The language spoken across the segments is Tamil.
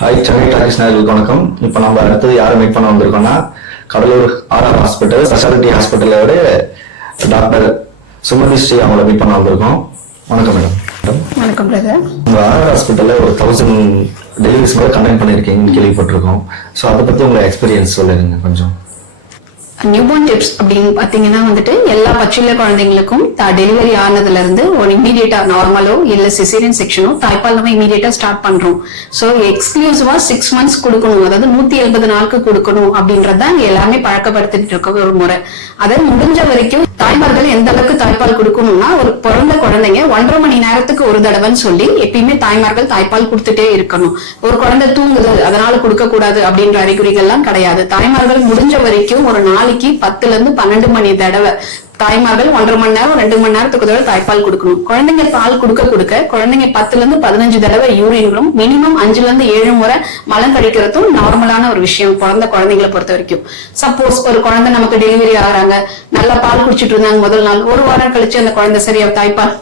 ஹாய் சென்னை டாக்கிஸ் நேயர்களுக்கு வணக்கம். இப்போ நம்ம அடுத்தது யாரை மீட் பண்ண வந்திருக்கோம்னா, கடலூர் ஆர்ஆர் ஹாஸ்பிட்டல் ஸ்பெஷாலிட்டி ஹாஸ்பிட்டலோட டாக்டர் சுமதி ஸ்ரீ அவங்கள மீட் பண்ண வந்திருக்கோம். வணக்கம் மேடம். வணக்கம் பிரதர். உங்க ஆர்ஆர் ஹாஸ்பிட்டல்ல ஒரு 1000 டெலிவரிஸ் கூட கண்டக்ட் பண்ணிருக்கீங்கன்னு கேள்விப்பட்டிருக்கோம். ஸோ அதை பத்தி உங்க எக்ஸ்பீரியன்ஸ் சொல்லுங்க கொஞ்சம். நியூபோர்ன் டிப்ஸ் அப்படின்னு பாத்தீங்கன்னா வந்துட்டு எல்லா பச்சில குழந்தைங்களுக்கும் டெலிவரி ஆனதுல இருந்து ஒரு இமீடியட்டா நார்மலோ இல்ல சிசேரியன் செக்ஷனோ தாய்ப்பால் நம்ம இமீடியட்டா ஸ்டார்ட் பண்றோம். சோ எக்ஸ்க்ளூசிவா 6 months கொடுக்கணும், அதாவது 180 நாளுக்கு கொடுக்கணும் அப்படின்றதான் எல்லாமே பழக்கப்படுத்திட்டு இருக்க ஒரு முறை. அதை முடிஞ்ச வரைக்கும் தாய்மார்கள் எந்த அளவுக்கு தாய்ப்பால் கொடுக்கணும்னா, ஒரு பிறந்த குழந்தைங்க 1.5 மணி நேரத்துக்கு ஒரு தடவைன்னு சொல்லி எப்பயுமே தாய்மார்கள் தாய்ப்பால் கொடுத்துட்டே இருக்கணும். ஒரு குழந்தை தூங்குது அதனால கொடுக்க கூடாது அப்படின்ற அறிகுறிகள் எல்லாம் கிடையாது. தாய்மார்கள் முடிஞ்ச வரைக்கும் ஒரு நாளைக்கு 10 to 12 மணி தடவை தாய்மார்கள் 1.5 மணி நேரம் 2 மணி நேரத்துக்கு தடவை தாய்ப்பால் கொடுக்கணும். குழந்தைங்க பால் கொடுக்க குழந்தைங்க 10 to 15 தடவை யூரின்களும் மினிமம் 5 to 7 முறை மலம் கடிக்கிறதும் நார்மலான ஒரு விஷயம் பிறந்த குழந்தைங்களை பொறுத்த வரைக்கும். சப்போஸ் ஒரு குழந்தை நமக்கு டெலிவரி ஆகுறாங்க, நல்லா பால் குடிச்சிட்டு இருந்தாங்க முதல் நாள், ஒரு வாரம் கழிச்சு அந்த குழந்தை சரியா தாய்ப்பால்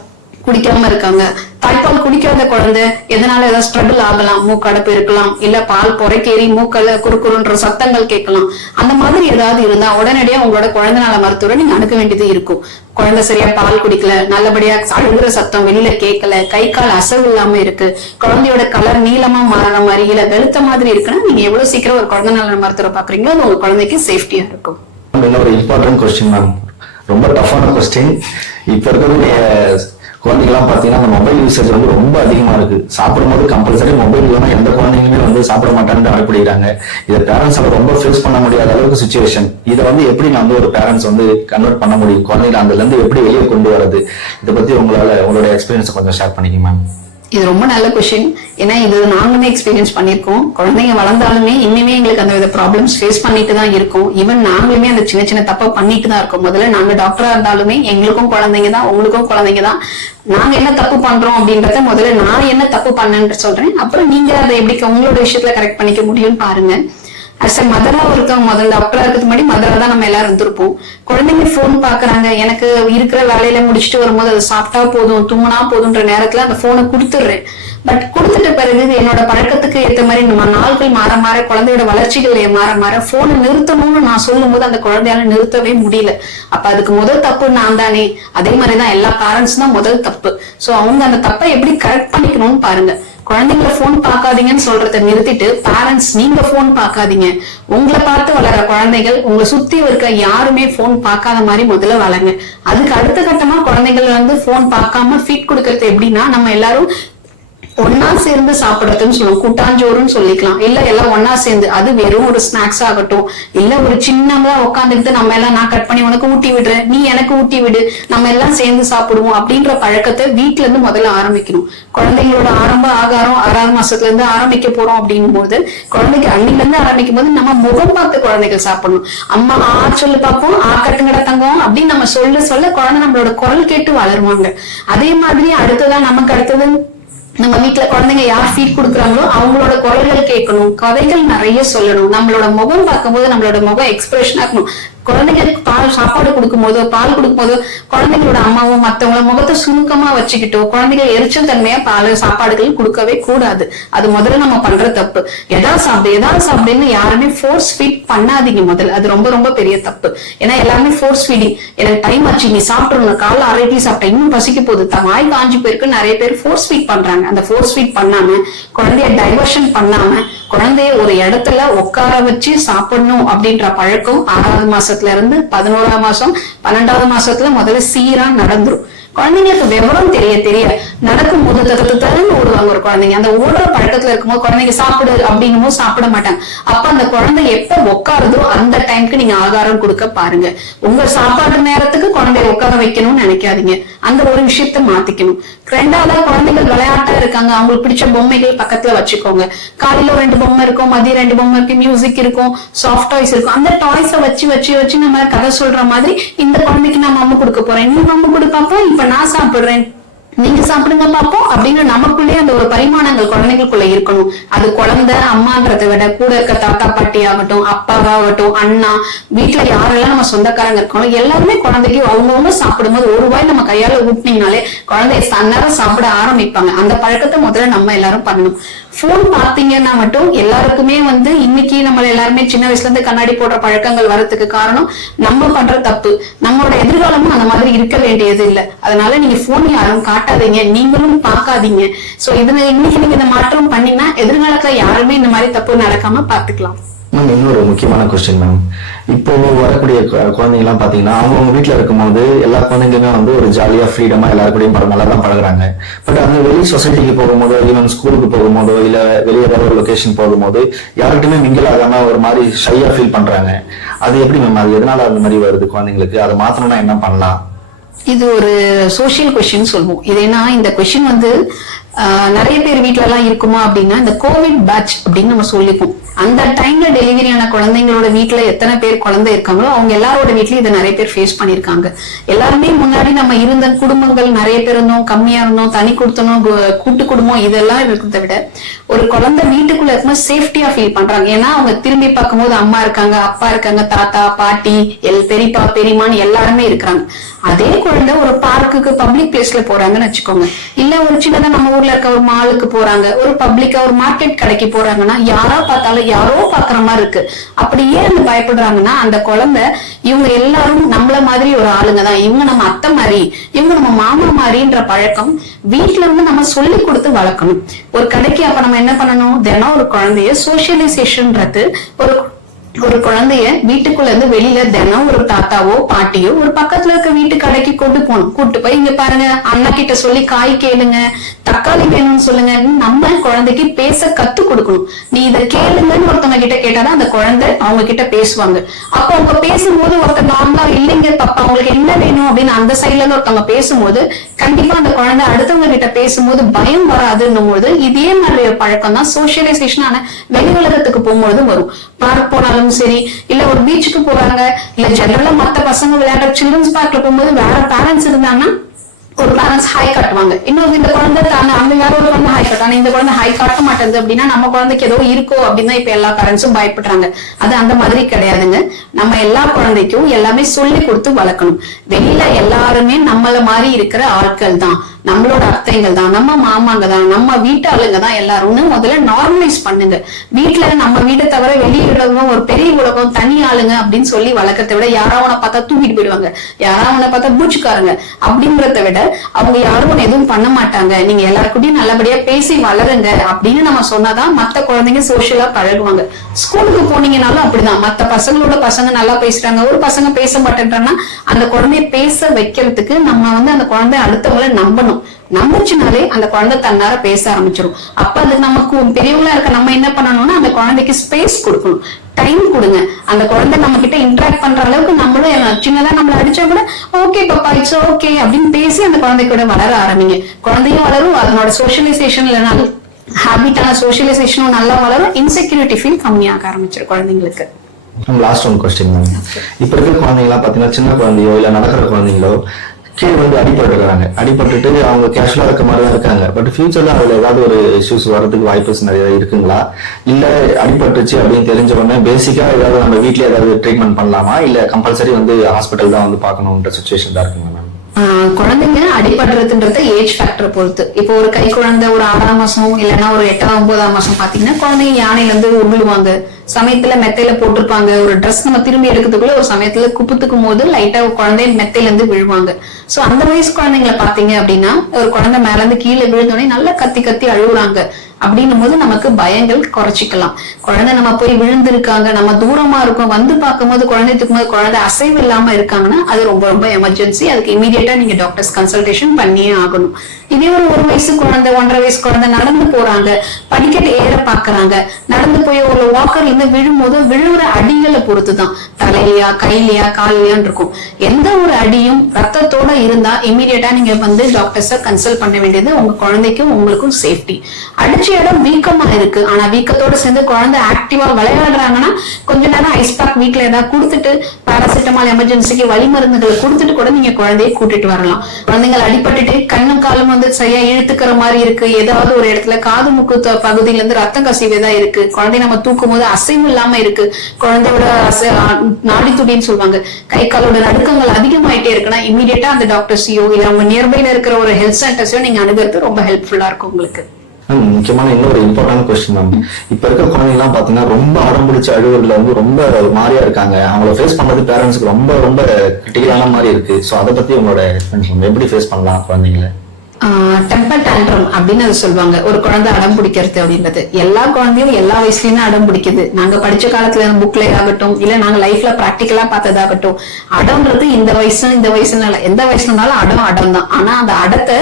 குடிக்காம இருக்காங்க. தாய்ப்பால் குடிக்காத குழந்தை எதனால ஏதாவது ஸ்ட்ரகிள் ஆகலாம், மூக்கடைப்பு இருக்கலாம், இல்ல பால் பொறைக்கேறி மூக்கல்ல குறுக்குறுன்ற சத்தங்கள் கேட்கலாம். அந்த மாதிரி ஏதாவது இருந்தா உடனடியா உங்களோட குழந்தை நல மருத்துவரை நீங்க அணுக வேண்டியது இருக்கும். குழந்தை சரியா பால் குடிக்கல, நல்லபடியா அழுகுற சத்தம் வெளியில கேட்கல, கை கால் அசைவு இல்லாம இருக்கு, குழந்தையோட கலர் நீளமா மாற மாதிரி இல்ல வெளுத்த மாதிரி இருக்குன்னா நீங்க எவ்வளவு சீக்கிரம் ஒரு குழந்தை நல மருத்துவரை பாக்குறீங்களோ அது உங்க குழந்தைக்கு சேஃப்டியா இருக்கும். இன்னொரு இம்பார்ட்டன்ட் கொஸ்டின் மேம், ரொம்ப டஃபான கொஸ்டின். இப்ப இருக்கிற குழந்தைங்கலாம் பாத்தீங்கன்னா அந்த மொபைல் யூசேஜ் வந்து ரொம்ப அதிகமா இருக்கு. சாப்பிடும்போது கம்பல்சரி மொபைல் இல்லைன்னா எந்த குழந்தைங்களுமே வந்து சாப்பிட மாட்டான்னு அழைப்படுகிறாங்க. இதை பேரண்ட்ஸ் ரொம்ப ஃபேஸ் பண்ண முடியாத அளவுக்கு சுச்சுவேஷன். இதை வந்து எப்படி நான் வந்து ஒரு பேரண்ட்ஸ் வந்து கன்வெர்ட் பண்ண முடியும், குழந்தைகளை அதுல இருந்து எப்படி வெளியே கொண்டு வரது, இதை பத்தி உங்களோட எக்ஸ்பீரியன்ஸ் கொஞ்சம் ஷேர் பண்ணிக்க மேம். இது ரொம்ப நல்ல கொஸ்டின். ஏன்னா இது நாங்களுமே எக்ஸ்பீரியன்ஸ் பண்ணிருக்கோம். குழந்தைங்க வளர்ந்தாலுமே இன்னுமே எங்களுக்கு அந்த வித ப்ராப்ளம்ஸ் ஃபேஸ் பண்ணிட்டு தான் இருக்கோம். ஈவன் நாங்களுமே அந்த சின்ன சின்ன தப்பை பண்ணிட்டு தான் இருக்கோம். முதல்ல நாங்க டாக்டரா இருந்தாலுமே எங்களுக்கும் குழந்தைங்க தான், உங்களுக்கும் குழந்தைங்க தான். நாங்க என்ன தப்பு பண்றோம் அப்படின்றத முதல்ல நான் என்ன தப்பு பண்ணேன்னு சொல்றேன், அப்புறம் நீங்க அதை எப்படி உங்களோட விஷயத்துல கரெக்ட் பண்ணிக்க முடியும்னு பாருங்க. அஸ் அ மதரா இருக்கவங்க, முதல்ல டாக்டரா இருக்கிறது முன்னாடி மதரா தான் நம்ம எல்லாரும் இருந்திருப்போம். குழந்தைங்க போன் பாக்குறாங்க, எனக்கு இருக்கிற வேலையில முடிச்சுட்டு வரும்போது அது சாப்பிட்டா போதும் தூங்கினா போதுன்ற நேரத்துல அந்த போனை கொடுத்துடுறேன். பட் கொடுத்துட்ட பிறகு என்னோட பழக்கத்துக்கு ஏற்ற மாதிரி நம்ம நாள்கள் மாற மாற குழந்தையோட வளர்ச்சிகள் மாற மாற போனை நிறுத்தணும்னு நான் சொல்லும் போது அந்த குழந்தையால நிறுத்தவே முடியல. அப்ப அதுக்கு முதல் தப்பு நான் தானே. அதே மாதிரிதான் எல்லா பேரண்ட்ஸ் தான் முதல் தப்பு. சோ அவங்க அந்த தப்பை எப்படி கரெக்ட் பண்ணிக்கணும்னு பாருங்க. குழந்தைங்களை போன் பாக்காதீங்கன்னு சொல்றதை நிறுத்திட்டு பேரண்ட்ஸ் நீங்க போன் பாக்காதீங்க, உங்களை பார்த்து வளர குழந்தைகள் உங்களை சுத்தி இருக்க யாருமே போன் பார்க்காத மாதிரி முதல்ல வளங்க. அதுக்கு அடுத்த கட்டமா குழந்தைகள் வந்து போன் பார்க்காம ஃபீட் கொடுக்கறது எப்படின்னா, நம்ம எல்லாரும் ஒன்னா சேர்ந்து சாப்பிடறதுன்னு சொல்லுவோம், கூட்டாஞ்சோறுன்னு சொல்லிக்கலாம். இல்ல எல்லாம் ஒன்னா சேர்ந்து, அது வெறும் ஒரு ஸ்நாக்ஸ் ஆகட்டும், இல்ல ஒரு சின்னதா உட்காந்துட்டு நம்ம எல்லாம் நான் கட் பண்ணி உனக்கு ஊட்டி விடுறேன், நீ எனக்கு ஊட்டி விடு, நம்ம எல்லாம் சேர்ந்து சாப்பிடுவோம் அப்படின்ற பழக்கத்தை வீட்டுல இருந்து முதல்ல ஆரம்பிக்கணும். குழந்தைங்களோட ஆரம்ப ஆகாரம் 6வது மாசத்துல இருந்து ஆரம்பிக்க போறோம் அப்படின்னும் போது குழந்தைக்கு அன்னில இருந்து ஆரம்பிக்கும் போது நம்ம முகம் பார்த்து குழந்தைகள் சாப்பிடணும். அம்மா சொல்லு பார்ப்போம், கட்டுங்கட தங்கம் அப்படின்னு நம்ம சொல்ல குழந்தை நம்மளோட குரல் கேட்டு வளருவாங்க. அதே மாதிரி அடுத்ததான் நமக்கு அடுத்தது நம்ம வீட்டுல குழந்தைங்க யார் ஃபீட் கொடுக்குறாங்களோ அவங்களோட குரல்கள் கேட்கணும், கதைகள் நிறைய சொல்லணும். நம்மளோட முகம் பார்க்கும்போது நம்மளோட முகம் எக்ஸ்பிரஷனா இருக்கணும். குழந்தைங்களுக்கு சாப்பாடு கொடுக்கும் போதோ பால் கொடுக்கும் போதோ குழந்தைங்களோட அம்மாவும் மத்தவங்கள முகத்தை சுருக்கமா வச்சுக்கிட்டோ குழந்தைகள் எரிச்சல் தன்மையா சாப்பாடுகள் கொடுக்கவே கூடாது. அது முதல்ல நம்ம பண்ற தப்பு. எதாவது சாப்பிடுன்னு யாருமே ஃபோர்ஸ் ஃபீட் பண்ணாதீங்க முதல்ல. அது ரொம்ப ரொம்ப பெரிய தப்பு. ஏன்னா எல்லாருமே ஃபோர்ஸ் ஃபீடிங், எனக்கு டைம் ஆச்சு நீ சாப்பிடணும், காலைல 1/2 இட்லி சாப்பிட்டேன் இன்னும் பசிக்க போகுது, வாய் காஞ்சி போயிருக்கு, நிறைய பேர் ஃபோர்ஸ் ஃபீட் பண்றாங்க. அந்த ஃபோர்ஸ் ஃபீட் பண்ணாம குழந்தைய டைவர்ஷன் பண்ணாம குழந்தைய ஒரு இடத்துல உட்கார வச்சு சாப்பிடணும் அப்படின்ற பழக்கம் 6வது மாசத்துல இருந்து 11ஆம் மாசம் 12வது மாசத்துல முதல்ல சீரா நடந்துரும். குழந்தைங்களுக்கு விவரம் தெரிய நடக்கும் போது தகுந்து ஓடுவாங்க. ஒரு குழந்தைங்க அந்த ஓடுற பழக்கத்துல இருக்கும்போது குழந்தைங்க சாப்பிடு அப்படின்னும் போது சாப்பிட மாட்டாங்க. அப்ப அந்த குழந்தை எப்ப உட்காருதோ அந்த டைமுக்கு நீங்க ஆகாரம் கொடுக்க பாருங்க. உங்க சாப்பாடு நேரத்துக்கு குழந்தைய உட்கார வைக்கணும்னு நினைக்காதீங்க. அந்த ஒரு விஷயத்த மாத்திக்கணும். 2வது குழந்தைகள் விளையாட்டா இருக்காங்க, அவங்களுக்கு பிடிச்ச பொம்மைகள் பக்கத்துல வச்சுக்கோங்க. காலையில 2 பொம்மை இருக்கும், மதியம் 2 பொம்மை இருக்கு, மியூசிக் இருக்கும், சாஃப்ட் டாய்ஸ் இருக்கும். அந்த டாய்ஸை வச்சு நம்ம கதை சொல்ற மாதிரி இந்த குழந்தைக்கு நான் மம்மு கொடுக்க போறேன், நீ மம்மு கொடுப்பாப்போ இப்ப நான் சாப்பிடுறேன், நீங்க சாப்பிடுங்க பார்ப்போம் அப்படின்னு நமக்குள்ளே அந்த ஒரு பரிமாணங்கள் குழந்தைகளுக்குள்ள இருக்கணும். அது குழந்தை அம்மான்றதை விட கூட இருக்க தாத்தா பாட்டி ஆகட்டும், அப்பாவாகட்டும், அண்ணா, வீட்டுல யாரெல்லாம் நம்ம சொந்தக்காரங்க இருக்கணும், எல்லாருமே குழந்தைக்கு அவங்கவுங்க சாப்பிடும்போது ஒரு வாய் நம்ம கையால ஊட்டினீங்கனாலே குழந்தைய தன்னாரம் சாப்பிட ஆரம்பிப்பாங்க. அந்த பழக்கத்தை முதல்ல நம்ம எல்லாரும் பண்ணணும். போன் பாத்தீங்கன்னா மட்டும் எல்லாருக்குமே இன்னைக்கு நம்ம எல்லாருமே சின்ன வயசுல இருந்து கண்ணாடி போடுற பழக்கங்கள் வரதுக்கு காரணம் நம்ம பண்ற தப்பு. நம்மளோட எதிர்காலமும் அந்த மாதிரி இருக்க வேண்டியது இல்லை. அதனால நீங்க போன் யாரும் காட்டாதீங்க, நீங்களும் பார்க்காதீங்க. சோ இதுல இன்னைக்கு நீங்க இந்த மாற்றம் பண்ணீங்கன்னா எதிர்காலத்துல யாருமே இந்த மாதிரி தப்பு நடக்காம பாத்துக்கலாம். மேம் இன்னொரு முக்கியமான கொஸ்டின் மேம், இப்போ வரக்கூடிய குழந்தைங்க எல்லாம் பாத்தீங்கன்னா அவங்க வீட்டுல இருக்கும்போது எல்லா குழந்தைங்களுமே ஒரு ஜாலியா ஃப்ரீடமா எல்லாருக்கூடையும் நல்லா தான் பழகுறாங்க. பட் அந்த வெளி சொசைட்டிக்கு போகும்போதோ ஈவன் ஸ்கூலுக்கு போகும்போதோ இல்ல வெளியே ஏதாவது ஒரு லொகேஷன் போகும்போது யார்கிட்டயுமே மிங்கிள் ஆகாம ஒரு மாதிரி ஷையா ஃபீல் பண்றாங்க. அது எப்படி மேம், அது எதனால அந்த மாதிரி வருது குழந்தைங்களுக்கு? அதை மாத்தணும்னா என்ன பண்ணலாம்? இது ஒரு சோசியல் கொஸ்டின் சொல்லுவோம். இதேனா இந்த கொஸ்டின் நிறைய பேர் வீட்டுல எல்லாம் இருக்குமா அப்படின்னா இந்த கோவிட் பேட்ச் அப்படின்னு நம்ம சொல்லிப்போம். அந்த டைம்ல டெலிவரி ஆன குழந்தைங்களோட வீட்டுல எத்தனை பேர் குழந்தை இருக்காங்களோ அவங்க எல்லாரோட வீட்லயும் இதை நிறைய பேர் ஃபேஸ் பண்ணிருக்காங்க. எல்லாருமே முன்னாடி நம்ம இருந்த குடும்பங்கள் நிறைய பேர் இருந்தோம், கம்மியா இருந்தோம், தனி கொடுத்தனும், கூட்டு குடும்பம், இதெல்லாம் இருக்கிறத விட ஒரு குழந்தை வீட்டுக்குள்ள இருக்கும்போது சேஃப்டியா ஃபீல் பண்றாங்க. ஏன்னா அவங்க திரும்பி பார்க்கும்போது அம்மா இருக்காங்க, அப்பா இருக்காங்க, தாத்தா பாட்டி, பெரியப்பா பெரியமான்னு எல்லாருமே இருக்கிறாங்க. அதே குழந்தை ஒரு பார்க்குக்கு பப்ளிக் பிளேஸ்ல போறாங்கன்னு வச்சுக்கோங்க, இல்ல ஒரு சின்னதா நம்ம ஊர்ல இருக்க ஒரு மாலுக்கு போறாங்க, ஒரு பப்ளிக்கா ஒரு மார்க்கெட் கடைக்கு போறாங்கன்னா யாரா பார்த்தாலும் யாரோ பாக்குற மாதிரி இருக்கு. அப்படி ஏன் பயப்படுறாங்கன்னா அந்த குழந்தை இவங்க எல்லாரும் நம்மள மாதிரி ஒரு ஆளுங்க தான், இவங்க நம்ம அத்தை மாதிரி, இவங்க நம்ம மாமா மாதிரின்ற பழக்கம் வீட்டுல இருந்து நம்ம சொல்லி கொடுத்து வளர்க்கணும். ஒரு கடைக்கு அப்ப நம்ம என்ன பண்ணணும், தினம் ஒரு குழந்தைய சோசியலைசேஷன்ன்றது ஒரு குழந்தைய வீட்டுக்குள்ள இருந்து வெளியில தினம் ஒரு தாத்தாவோ பாட்டியோ ஒரு பக்கத்துல இருக்க வீட்டு கடைக்கு கொண்டு போகணும். கூட்டு போய் இங்க பாருங்க அண்ணா கிட்ட சொல்லி காய் கேளுங்க, தக்காளி வேணும்னு சொல்லுங்க, நம்ம குழந்தைக்கு பேச கத்து கொடுக்கணும். நீ இதை கேளுங்கன்னு ஒருத்தவங்க கிட்ட கேட்டாதான் அந்த குழந்தை அவங்க கிட்ட பேசுவாங்க. அப்ப அவங்க பேசும்போது ஒருத்தர் நார்மலா இல்லைங்க தப்பா அவங்களுக்கு என்ன வேணும் அப்படின்னு அந்த சைட்ல இருந்து ஒருத்தவங்க பேசும்போது கண்டிப்பா அந்த குழந்தை அடுத்தவங்க கிட்ட பேசும்போது பயம் வராதுன்னும் போது இதே மாதிரி ஒரு பழக்கம் தான் சோசியலைசேஷன் ஆன வெளி உலகத்துக்கு போகும்போது வரும். பார்க் போனாலும் சரி, இல்ல ஒரு பீச்சுக்கு போறாங்க, இல்ல ஜெனரலா மத்த பசங்க விளையாடுற சில்ட்ரன்ஸ் பார்க்ல போகும்போது வேற பேரண்ட்ஸ் இருந்தாங்கன்னா ஒரு பேரண்ட்ஸ் ஹை காட்டுவாங்க, இன்னொரு இந்த குழந்தை தானே அந்த வேற ஒரு குழந்தை ஹை காட்டும், ஆனா இந்த குழந்தை ஹை காட்ட மாட்டேங்குது அப்படின்னா நம்ம குழந்தைக்கு ஏதோ இருக்கோ அப்படின்னு தான் இப்ப எல்லா பேரண்ட்ஸும் பயப்படுறாங்க. அது அந்த மாதிரி கிடையாதுங்க. நம்ம எல்லா குழந்தைக்கும் எல்லாமே சொல்லி கொடுத்து வளர்க்கணும். வெளியில எல்லாருமே நம்மள மாதிரி இருக்கிற ஆட்கள் தான், நம்மளோட அத்தைகள் தான், நம்ம மாமாங்க தான், நம்ம வீட்டு ஆளுங்க தான் எல்லாரும்னு முதல்ல நார்மலைஸ் பண்ணுங்க. வீட்டுல நம்ம வீட்டை தவிர வெளியிடுறவங்க ஒரு பெரிய உலகம் தனி ஆளுங்க அப்படின்னு சொல்லி வளர்க்கறத விட யாராவனை பார்த்தா தூக்கிட்டு போயிடுவாங்க, யாராவனை பார்த்தா பூச்சிக்காரங்க அப்படிங்கறத விட அவங்க யாரும் எதுவும் பண்ண மாட்டாங்க, நீங்க எல்லாருக்கூடயும் நல்லபடியா பேசி வளருங்க அப்படின்னு நம்ம சொன்னாதான் மத்த குழந்தைங்க சோசியலா பழகுவாங்க. ஸ்கூலுக்கு போனீங்கன்னாலும் அப்படிதான், மத்த பசங்களோட பசங்க நல்லா பேசுறாங்க, ஒரு பசங்க பேச மாட்டேன்றாங்கன்னா அந்த குழந்தைய பேச வைக்கிறதுக்கு நம்ம அந்த குழந்தை அடுத்தவங்களை நம்பணும். நம்பிச்சுனாலே அந்த குழந்தை தன்னார பேச ஆரம்பிச்சிடும். அப்ப அது நமக்கு பெரியவங்களா இருக்க நம்ம என்ன பண்ணணும்னா அந்த குழந்தைக்கு ஸ்பேஸ் கொடுக்கணும், டைம் கொடுங்க. அந்த குழந்தை நம்ம கிட்ட இன்டராக்ட் பண்ற அளவுக்கு நம்மளும் சின்னதா நம்மள அடிச்சா கூட ஓகே பாப்பா இட்ஸ் ஓகே அப்படின்னு பேசி அந்த குழந்தை கூட வளர ஆரம்பிங்க. குழந்தையும் வளரும், அதனோட சோசியலைசேஷன் இல்லைனாலும் ஹேபிட்டான சோசியலைசேஷனும் நல்லா வளரும், இன்செக்யூரிட்டி ஃபீல் கம்மியாக ஆரம்பிச்சிடும் குழந்தைங்களுக்கு. லாஸ்ட் ஒன் கொஸ்டின் மேம், இப்ப இருக்கிற குழந்தைங்களா பாத்தீங்கன்னா சின்ன குழந்தையோ இல்ல நடக்கிற குழந்தைங்களோ கீழே அடிபட்டுருக்காங்க, அடிபட்டுட்டு அவங்க கேஷுவலா இருக்க மாதிரி தான் இருக்காங்க. பட் ஃபியூச்சர்ல அதுல ஏதாவது ஒரு இஷ்யூஸ் வர்றதுக்கு வாய்ப்பு நிறைய இருக்குங்களா? இல்ல அடிபட்டுச்சு அப்படின்னு தெரிஞ்ச உடனே பேசிக்கா ஏதாவது நம்ம வீட்லயே ஏதாவது ட்ரீட்மெண்ட் பண்ணலாமா, இல்ல கம்பல்சரி ஹாஸ்பிட்டல் தான் பார்க்கணும்ன்ற சுச்சுவேஷன் தான் இருக்குங்க மேம்? குழந்தைங்க அடிபடுறதுன்றது ஏஜ் ஃபேக்டர் பொறுத்து. இப்போ ஒரு கை குழந்தை ஒரு 6ஆம் மாசம் இல்லைன்னா ஒரு 8ஆம் 9ஆம் மாசம் பாத்தீங்கன்னா குழந்தைங்க யானையில இருந்து உருளுவாங்க, சமயத்துல மெத்தையில போட்டிருப்பாங்க, ஒரு ட்ரெஸ் நம்ம திரும்பி எடுக்கிறதுக்குள்ள ஒரு சமயத்துல குப்புத்துக்கும் போது லைட்டா குழந்தை மெத்தையில இருந்து விழுவாங்க. சோ அந்த வயசு குழந்தைங்களை பாத்தீங்க அப்படின்னா ஒரு குழந்தை மேல இருந்து கீழே விழுந்தோடனே நல்லா கத்தி கத்தி அழுகுறாங்க அப்படின்னும் போது நமக்கு பயங்கள் குறைச்சிக்கலாம். குழந்தை நம்ம போய் விழுந்திருக்காங்க, நம்ம தூரமா இருக்கோம், வந்து பார்க்கும் போது குழந்தை தூக்கும் போது குழந்தை அசைவு இல்லாம இருக்காங்கன்னா அது ரொம்ப ரொம்ப எமர்ஜென்சி. அதுக்கு இமீடியட்டா நீங்க டாக்டர்ஸ் கன்சல்டேஷன் பண்ணியே ஆகணும். இதே ஒரு 1 வயசு குழந்தை 1.5 வயசு குழந்தை நடந்து போறாங்க, படிக்கட்டு ஏற பாக்குறாங்க, நடந்து போய் ஒரு வாக்கர்ல இருந்து விழும்போது விழுவுற அடிகளை பொறுத்துதான் தலையிலயா கையிலயா காலிலையான் இருக்கும். எந்த ஒரு அடியும் ரத்தத்தோட இருந்தா இமீடியட்டா நீங்க டாக்டர்ஸ கன்சல்ட் பண்ண வேண்டியது உங்க குழந்தைக்கும் உங்களுக்கும் சேஃப்டி. அடிச்ச இடம் வீக்கமா இருக்கு, ஆனா வீக்கத்தோட சேர்ந்து குழந்தை ஆக்டிவா விளையாடுறாங்கன்னா கொஞ்ச நேரம் ஐஸ் பேக் வீட்டுல ஏதாவது கொடுத்துட்டு பாராசிட்டமால் எமர்ஜென்சிக்கு வலி மருந்துகளை கொடுத்துட்டு கூட நீங்க குழந்தையை கூட்டிட்டு வரலாம். குழந்தைகள் அடிபட்டுட்டு கண்ணும் காலும் வந்து சரியா இழுத்துக்கிற மாதிரி இருக்கு, ஏதாவது ஒரு இடத்துல காது மூக்கு பகுதியில இருந்து ரத்தம் கசிவுதா இருக்கு, குழந்தை நம்ம தூக்கும் போது அசைவு இல்லாம இருக்கு, குழந்தையோட நாடி துடின்னு சொல்லுவாங்க, கை காலோட நடுக்கங்கள் அதிகமாயிட்டே இருக்குன்னா இமீடியட்டா அந்த டாக்டர்ஸையோ இல்ல அவங்க நியர்பைல இருக்கிற ஒரு ஹெல்த் சென்டர்ஸையோ நீங்க அணுகிறது ரொம்ப ஹெல்ப்ஃபுல்லா இருக்கும் உங்களுக்கு. முக்கியமான இன்னொரு இம்பார்ட்டன்ட் கொஸ்டின் மேம், இப்ப இருக்க குழந்தைங்க எல்லாம் பாத்தீங்கன்னா ரொம்ப அடம் பிடிச்ச அழுவதுல வந்து ரொம்ப மாறியா இருக்காங்க. அவங்கள ஃபேஸ் பண்றது பேரண்ட்ஸ்க்கு ரொம்ப ரொம்ப கிரிட்டிக்கலான மாதிரி இருக்கு. சோ அதை பத்தி உங்களோட எப்படி ஃபேஸ் பண்ணலாம் குழந்தைங்களை? டெம்பர் டேண்ட்ரம் அப்படின்னு அது சொல்லுவாங்க. ஒரு குழந்தை அடம் பிடிக்கிறது அப்படின்றது எல்லா குழந்தையும் எல்லா வயசுலயும் அடம் பிடிக்குது. நாங்க படிச்ச காலத்துல புக்ல ஆகட்டும் இல்ல நாங்க லைஃப்ல பிராக்டிக்கலா பார்த்ததாகட்டும், அடம்ன்றது இந்த வயசுனால எந்த வயசுனாலும் அடம் தான். ஆனா அந்த அடத்தை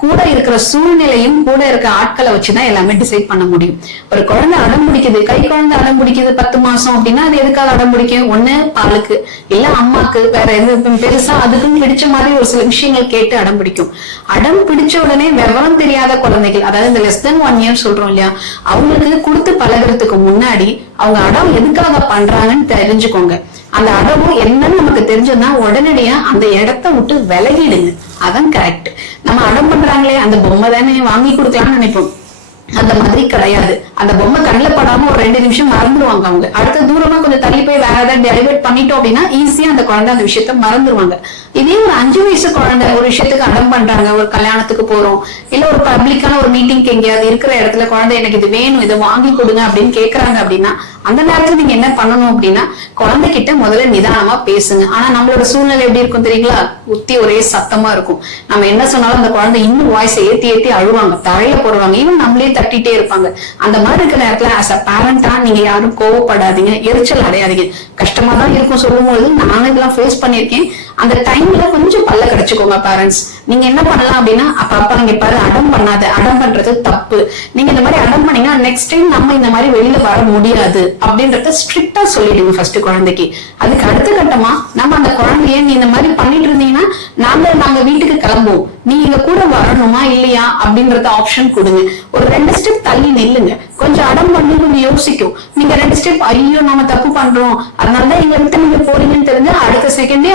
கூட இருக்கிற சூழ்நிலையும் கூட இருக்க ஆட்களை வச்சுதான் எல்லாமே டிசைட் பண்ண முடியும். ஒரு குழந்தை அடம் பிடிக்குது, கை குழந்தை அடம் பிடிக்குது 10 மாசம் அப்படின்னா அது எதுக்காக அடம் பிடிக்கும்? ஒண்ணு பாலுக்கு, இல்ல அம்மாக்கு, வேற எந்த பெருசா அதுக்குன்னு பிடிச்ச மாதிரி ஒரு சில விஷயங்கள் கேட்டு அடம் பிடிக்கும். அடம் பிடிச்ச உடனே விவரம் தெரியாத குழந்தைகள், அதாவது இந்த less than 1 year சொல்றோம் இல்லையா, அவங்களுக்கு கொடுத்து பழகிறதுக்கு முன்னாடி அவங்க அடம் எதுக்காக பண்றாங்கன்னு தெரிஞ்சுக்கோங்க. அந்த அடவும் என்னன்னு நமக்கு தெரிஞ்சதுன்னா உடனடியா அந்த இடத்த விட்டு விலகிடுங்க. அதான் கரெக்ட். நம்ம அடம் பண்றாங்களே அந்த பொம்மை தானே வாங்கி கொடுக்கலாம்னு நினைப்போம், அந்த மாதிரி கிடையாது. அந்த பொம்மை கண்ணில் படாம ஒரு 2 நிமிஷம் மறந்துடுவாங்க. அவங்க அடுத்த தூரமா கொஞ்சம் தள்ளி போய் வேற ஏதாவது டைவர்ட் பண்ணிட்டோம் அப்படின்னா ஈஸியா அந்த குழந்தை அந்த விஷயத்த மறந்துடுவாங்க. இதே ஒரு 5 வயசு குழந்தை ஒரு விஷயத்துக்கு அடம் பண்றாங்க, ஒரு கல்யாணத்துக்கு போறோம் இல்ல ஒரு பப்ளிக்கான ஒரு மீட்டிங்க்கு எங்கேயாவது இருக்கிற இடத்துல குழந்தை எனக்கு இது வேணும் இதை வாங்கி கொடுங்க அப்படின்னு கேக்குறாங்க அப்படின்னா அந்த நேரத்துல நீங்க என்ன பண்ணணும் அப்படின்னா குழந்தைகிட்ட முதல்ல நிதானமா பேசுங்க. ஆனா நம்மளோட சூழ்நிலை எப்படி இருக்கும் தெரியுங்களா? உத்தி ஒரே சத்தமா இருக்கும். நம்ம என்ன சொன்னாலும் அந்த குழந்தை இன்னும் வாய்ஸை ஏத்தி அழுவாங்க, தழைய போடுவாங்க, இன்னும் நம்மளே தட்டிட்டே இருப்பாங்க. அந்த மாதிரி இருக்கிற நேரத்துல ஆஸ் அ பேரண்டா நீங்க யாரும் கோவப்படாதீங்க, எரிச்சல் அடையாதீங்க. கஷ்டமா தான் இருக்கும் சொல்லும்போது, நானும் இதெல்லாம் ஃபேஸ் பண்ணிருக்கேன். அந்த டைம்ல கொஞ்சம் பல்ல கிடைச்சுக்கோங்க பேரண்ட்ஸ். நீங்க என்ன பண்ணலாம் அப்படின்னா, அப்பா நீங்க பாரு அடம் பண்ணாத, அடம் பண்றது தப்பு, நீங்க இந்த மாதிரி அடம் பண்ணீங்கன்னா நெக்ஸ்ட் டைம் நம்ம இந்த மாதிரி வெளியில வர முடியாது அப்படின்றத ஸ்ட்ரிக்டா சொல்லிடுங்க ஃபர்ஸ்ட் குழந்தைக்கு. அதுக்கு அடுத்த கட்டமா நம்ம அந்த குழந்தைய நீ இந்த மாதிரி பண்ணிட்டு இருந்தீங்கன்னா நாங்க வீட்டுக்கு கிளம்புவோம், நீ எங்க கூட வரணுமா இல்லையா அப்படின்றத ஆப்ஷன் கொடுங்க. ஒரு 2 ஸ்டெப் தள்ளி நில்லுங்க. கொஞ்சம் அடம் பண்ணி கொஞ்சம் யோசிக்கும். நீங்க 2 ஸ்டெப் ஐயோ நம்ம தப்பு பண்றோம் அதனாலதான் எங்க விட்டு நீங்க போறீங்கன்னு தெரிஞ்சா அடுத்த செகண்டே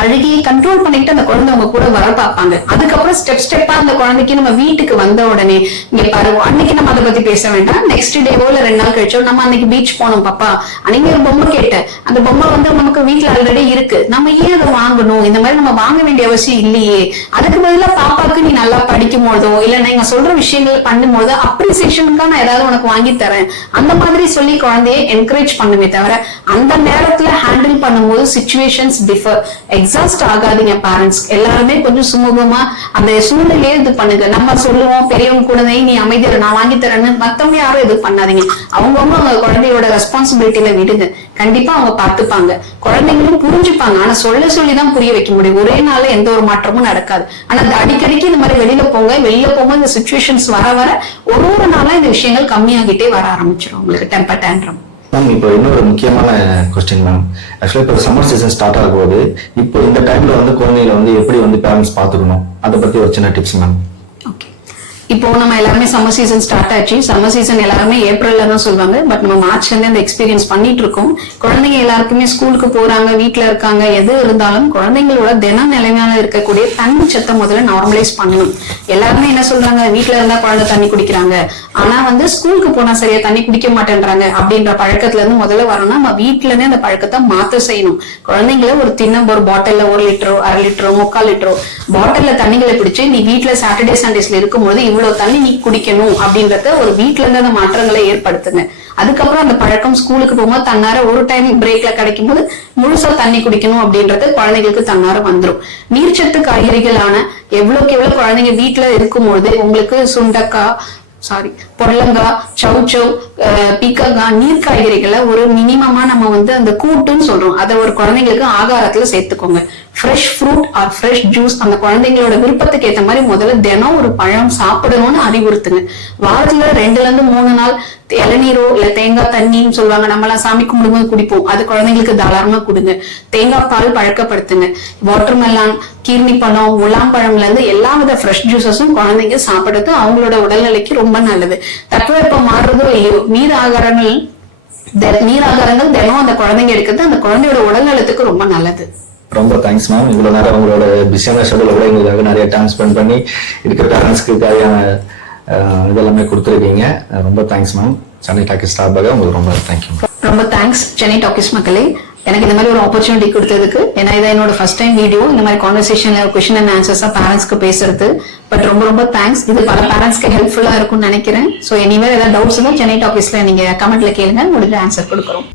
அழுகியை கண்ட்ரோல் பண்ணிட்டு அந்த குழந்தை அவங்க கூட வர பார்ப்பாங்க. அதுக்கப்புறம் ஸ்டெப்பா அந்த குழந்தைக்கு நம்ம வீட்டுக்கு வந்த உடனே இங்க பாருங்க, அன்னைக்கு நம்ம அதை பத்தி பேச வேண்டாம், நெக்ஸ்ட் டேவோ இல்ல 2 நாள் கழிச்சோ நம்ம அன்னைக்கு பீச் போனோம் பாப்பா, அன்னைக்கு ஒரு பொம்மை கேட்டேன், அந்த பொம்மை வந்து நமக்கு வீட்டுல ஆல்ரெடி இருக்கு, நம்ம ஏன் அதை வாங்கணும், இந்த மாதிரி நம்ம வாங்க வேண்டிய அவசியம் இல்லையே, அதுக்கு பதிலா பாப்பாக்கு நீ நல்லா படிக்கும் போதோ இல்ல நீங்க சொல்ற விஷயங்கள் பண்ணும் போது அப்ரிசியேஷனுக்கா நான் ஏதாவது உனக்கு வாங்கி தரேன் அந்த மாதிரி சொல்லி குழந்தைய என்கரேஜ் பண்ணுமே தவிர அந்த நேரத்துல ஹேண்டில் பண்ணும்போது சிச்சுவேஷன்ஸ் டிஃபர். எக்ஸாஸ்ட் ஆகாதீங்க பேரண்ட்ஸ், எல்லாருமே கொஞ்சம் சுமூகமா அந்த சூழ்நிலையே இது பண்ணுங்க. நம்ம சொல்லுவோம் பெரியவங்க குழந்தை நீ அமைதியா நான் வாங்கி தரேன்னு, மத்தவங்க யாரும் இது பண்ணாதீங்க. அவங்கவுங்க அவங்க குழந்தையோட ரெஸ்பான்சிபிலிட்டியில விடுங்க, கண்டிப்பா அவங்க பார்த்துப்பாங்க. குழந்தைங்களும் புரிஞ்சுப்பாங்க. ஆனா சொல்லிதான் புரிய வைக்க முடியும், ஒரே நாள்ல எந்த ஒரு மாற்றமும் நடக்காது. ஆனா அடிக்கடிக்கு இந்த மாதிரி வெளியில போகும்போது இந்த சிச்சுவேஷன்ஸ் வர ஒரு நாளா இந்த விஷயங்கள் கம்மியாகிட்டே வர ஆரம்பிச்சிடும் உங்களுக்கு டெம்பர் டேண்ட்ரம். மேம் இப்போ இன்னொரு முக்கியமான கொஸ்டின் மேம், ஆக்சுவலா இப்போ சம்மர் சீசன் ஸ்டார்ட் ஆகும்போது இப்போ இந்த டைம்ல வந்து குழந்தைகளை வந்து எப்படி வந்து பேரண்ட்ஸ் பாத்துக்கணும் அதை பத்தி ஒரு சின்ன டிப்ஸ் மேம். இப்போ நம்ம எல்லாருமே சம்மர் சீசன் ஸ்டார்ட் ஆச்சு. சம்மர் சீசன் எல்லாருமே ஏப்ரல்ல தான் சொல்லுவாங்க, பட் நம்ம மார்ச்ல இருந்து அந்த எக்ஸ்பீரியன்ஸ் பண்ணிட்டு இருக்கோம். குழந்தைங்க எல்லாருக்குமே ஸ்கூலுக்கு போறாங்க, வீட்டுல இருக்காங்க, எது இருந்தாலும் குழந்தைங்களோட தின நிலைமையில இருக்கக்கூடிய தண்ணி சத்தை முதல்ல நார்மலைஸ் பண்ணணும். எல்லாருமே என்ன சொல்றாங்க, வீட்டுல இருந்தா குழந்தை தண்ணி குடிக்கிறாங்க, ஆனா வந்து ஸ்கூலுக்கு போனா சரியா தண்ணி குடிக்க மாட்டேன்றாங்க அப்படின்ற பழக்கத்துல இருந்து முதல்ல வரணும். நம்ம வீட்டுல இருந்தே அந்த பழக்கத்தை மாத்த செய்யணும். குழந்தைங்கள ஒரு பாட்டில்ல 1 லிட்டரோ 1/2 லிட்டரோ 3/4 லிட்டரோ பாட்டில்ல தண்ணிகளை பிடிச்சு நீ வீட்டுல சாட்டர்டே சண்டேஸ்ல இருக்கும்போது இவ்வளவு தண்ணி நீ குடிக்கணும் அப்படின்றத ஒரு வீட்டுல இருந்து அந்த மாற்றங்களை ஏற்படுத்துங்க. அதுக்கப்புறம் அந்த பழக்கம் ஸ்கூலுக்கு போகும்போது தன்னார ஒரு டைம் பிரேக்ல கிடைக்கும் போது முழுசா தண்ணி குடிக்கணும் அப்படின்றது குழந்தைங்களுக்கு தன்னார வந்துடும். நீர்ச்சத்து காய்கறிகளான எவ்வளவுக்கு எவ்வளவு குழந்தைங்க வீட்டுல இருக்கும்போது உங்களுக்கு பொடலங்காய், சௌச்சௌ, பீக்கங்காய், நீர் காய்கறிகளை ஒரு மினிமமா நம்ம வந்து அந்த கூட்டுன்னு சொல்றோம், அதை ஒரு குழந்தைங்களுக்கு ஆகாரத்துல சேர்த்துக்கோங்க. Fresh fruit or fresh juice அந்த குழந்தைங்களோட விருப்பத்துக்கு ஏற்ற மாதிரி முதல்ல தினம் ஒரு பழம் சாப்பிடணும்னு அறிவுறுத்துங்க. வாரத்துல 2 ல இருந்து 3 நாள் இளநீரோ இல்ல தேங்காய் தண்ணின்னு சொல்லுவாங்க, நம்மளாம் சாமி கும்பிடும்போது குடிப்போம், அது குழந்தைங்களுக்கு தாராளமா கொடுங்க. தேங்காய் பால் பழக்கப்படுத்துங்க. வாட்டர்மெலான், கீர்னி பழம், முலாம்பழம்ல இருந்து எல்லா வித ஃப்ரெஷ் ஜூசஸும் குழந்தைங்க சாப்பிடுறது அவங்களோட உடல்நிலைக்கு ரொம்ப நல்லது. தட்பவெப்பம் மாறுறதோ இல்லையோ நீர் ஆகாரங்கள் நீராகாரங்கள் தினம் அந்த குழந்தைங்க எடுக்கிறது அந்த குழந்தையோட உடல் நலத்துக்கு ரொம்ப நல்லது. ரொம்ப தேங்க்ஸ் மேம். இவ்வளவு நேரம் உங்களோட பிஸியான ஷெட்யூலோட எங்களுக்காக நிறைய டைம் ஸ்பெண்ட் பண்ணி இருக்கிற பேரண்ட்ஸ்க்கு தேவையான இதெல்லாமே கொடுத்துருக்கீங்க. ரொம்ப தேங்க்ஸ் மேம். சென்னை டாக்கிஸ் ஸ்டாஃபாக உங்களுக்கு ரொம்ப தேங்க்யூ. ரொம்ப தேங்க்ஸ் சென்னை டாக்கிஸ் மக்களே, எனக்கு இந்த மாதிரி ஒரு ஆப்பர்ச்சுனிட்டி கொடுத்ததுக்கு. ஏன்னா இதை என்னோட ஃபர்ஸ்ட் டைம் வீடியோ இந்த மாதிரி கான்வர்சேஷன்ல கொஸ்டின் அண்ட் ஆன்சர்ஸா பேரண்ட்ஸ்க்கு பேசுறது. பட் ரொம்ப ரொம்ப தேங்க்ஸ். இது பல பேரண்ட்ஸ்க்கு ஹெல்ப்ஃபுல்லா இருக்கும்னு நினைக்கிறேன். ஸோ எனிவேர் ஏதாவது டவுட்ஸ் இருந்தால் சென்னை டாக்கிஸ்ல நீங்க கமெண்ட்ல கேளுங்க, முடிஞ்ச ஆன்சர் கொடுக்குறோம்.